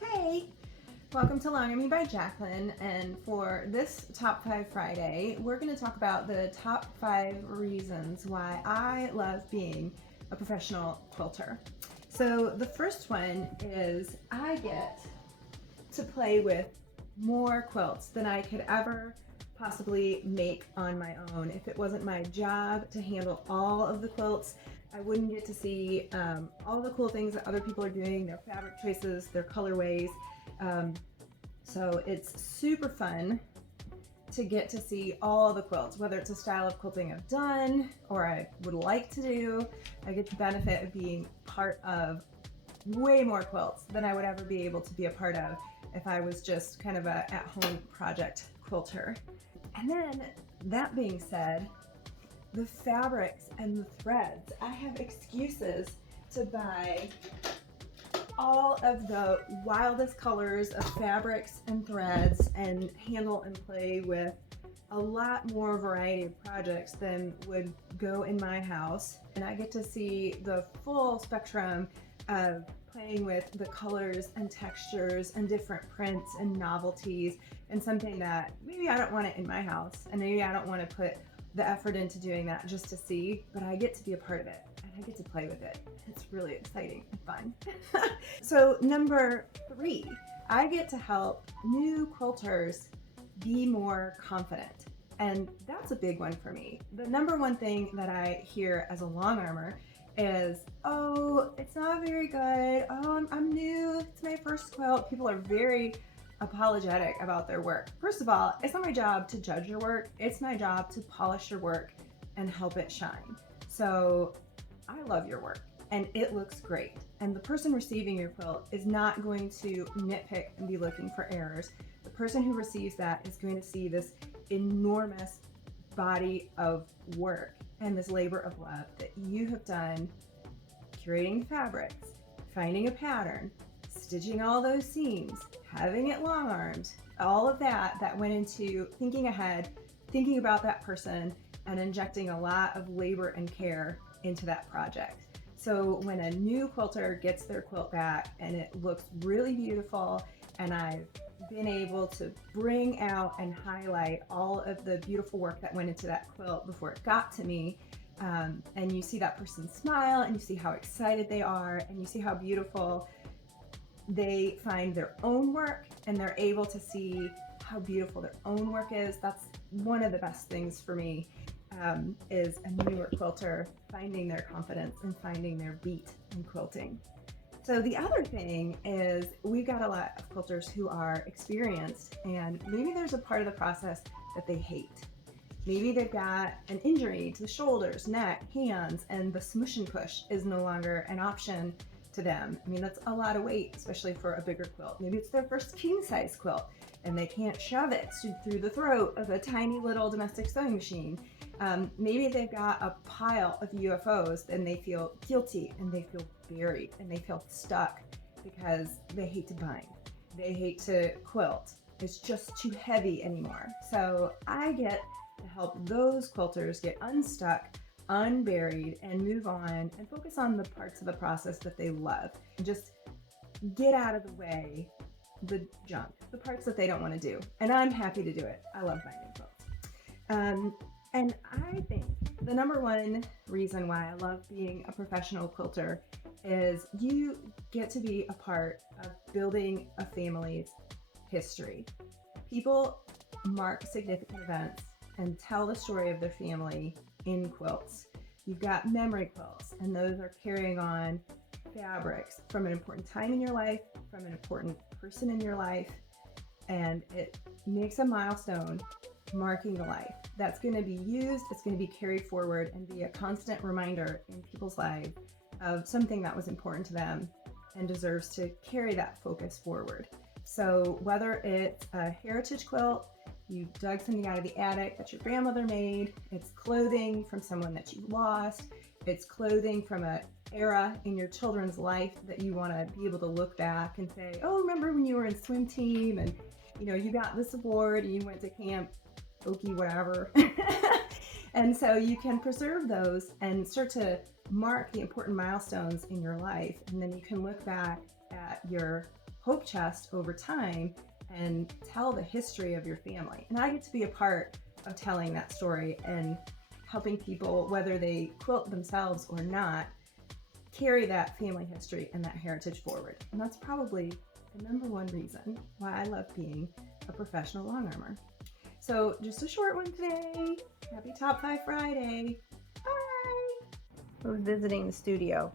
Hey, welcome to Longarming by Jaclyn, and for this Top 5 Friday, we're going to talk about the top 5 reasons why I love being a professional quilter. So the first one is I get to play with more quilts than I could ever possibly make on my own. If it wasn't my job to handle all of the quilts, I wouldn't get to see all the cool things that other people are doing, their fabric choices, their colorways. So it's super fun to get to see all the quilts, whether it's a style of quilting I've done or I would like to do. I get the benefit of being part of way more quilts than I would ever be able to be a part of if I was just kind of a at-home project quilter. And then, that being said, the fabrics and the threads. I have excuses to buy all of the wildest colors of fabrics and threads and handle and play with a lot more variety of projects than would go in my house. And I get to see the full spectrum of playing with the colors and textures and different prints and novelties, and something that maybe I don't want it in my house, and maybe I don't want to put the effort into doing that just to see, but I get to be a part of it and I get to play with it. It's really exciting and fun. So number 3, I get to help new quilters be more confident. And that's a big one for me. The number one thing that I hear as a long armor is, oh, it's not very good. Oh, I'm new. It's my first quilt. People are very apologetic about their work. First of all, it's not my job to judge your work. It's my job to polish your work and help it shine. So I love your work and it looks great. And the person receiving your quilt is not going to nitpick and be looking for errors. The person who receives that is going to see this enormous body of work and this labor of love that you have done curating fabrics, finding a pattern, stitching all those seams, having it long armed, all of that went into thinking ahead, thinking about that person, and injecting a lot of labor and care into that project. So when a new quilter gets their quilt back and it looks really beautiful, and I've been able to bring out and highlight all of the beautiful work that went into that quilt before it got to me, and you see that person smile and you see how excited they are and you see how beautiful they find their own work and they're able to see how beautiful their own work is. That's one of the best things for me, is a newer quilter finding their confidence and finding their beat in quilting. So the other thing is we've got a lot of quilters who are experienced, and maybe there's a part of the process that they hate. Maybe they've got an injury to the shoulders, neck, hands, and the smush and push is no longer an option to them. I mean, that's a lot of weight, especially for a bigger quilt. Maybe it's their first king size quilt and they can't shove it through the throat of a tiny little domestic sewing machine. Maybe they've got a pile of UFOs and they feel guilty and they feel buried and they feel stuck because they hate to bind. They hate to quilt. It's just too heavy anymore. So I get to help those quilters get unstuck, unburied, and move on and focus on the parts of the process that they love and just get out of the way the junk, the parts that they don't want to do. And I'm happy to do it. I love binding quilts. And I think the number one reason why I love being a professional quilter is you get to be a part of building a family's history. People mark significant events and tell the story of their family in quilts. You've got memory quilts, and those are carrying on fabrics from an important time in your life, from an important person in your life, and it makes a milestone marking the life that's going to be used, it's going to be carried forward and be a constant reminder in people's lives of something that was important to them and deserves to carry that focus forward. So whether it's a heritage quilt, you dug something out of the attic that your grandmother made, it's clothing from someone that you lost, it's clothing from an era in your children's life that you want to be able to look back and say, oh, remember when you were in swim team and you got this award and you went to camp Okie whatever. And so you can preserve those and start to mark the important milestones in your life, and then you can look back at your hope chest over time and tell the history of your family. And I get to be a part of telling that story and helping people, whether they quilt themselves or not, carry that family history and that heritage forward. And that's probably the number one reason why I love being a professional long armor. So just a short one today. Happy Top 5 Friday. Bye. I was visiting the studio